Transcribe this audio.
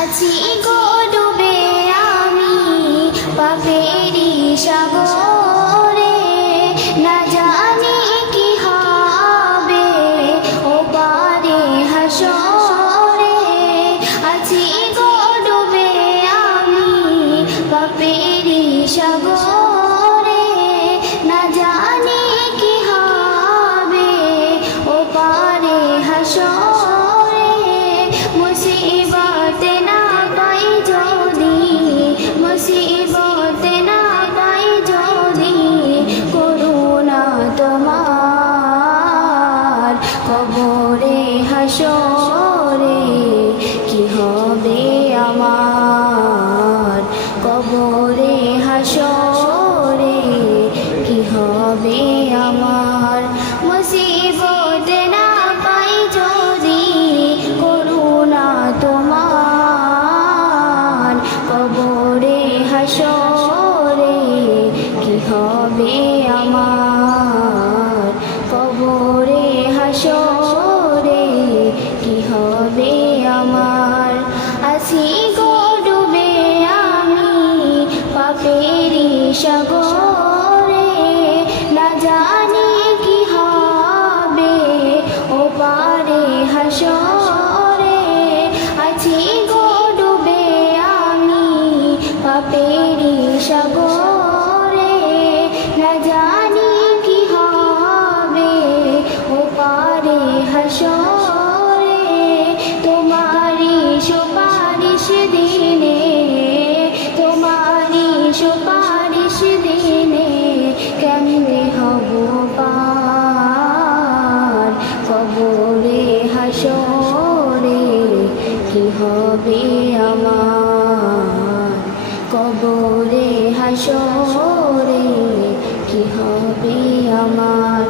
আছি গো ডুবে আমি পাপেরি সাগরে, না জানি কি হবে ও পারে হাসরে। আছি গো ডুবে আমি পাপেরি সাগরে, না জানি কি হবে ও পারে হাসরে। মুসিবতে না পাই যদি, মুসিবতে না পাই যদি, করুণা তোমার কবরে হাসরে কি হবে আমার, কবরে হাসরে কি হবে আমার। মুসিবতে না পাই যদি, করুণা তোমার কবরে হাসরে কি হবে আমার, কবরে হাসরে কি হবে আমার। আছি গো ডুবে আমি পাপেরি সাগরে, না জানি কি হবে ও পারে হাসরে। আছি গো ডুবে আমি পাপেরি সাগরে, না জানি কি হবে ও পারে হাসরে। তোমারি সুপারিশ দিনে, তোমারি সুপারিশ দিনে কেমনে হব পার, কবরে হাসরে কি হবে আমার, কবরে হাসরে কি হবে আমার।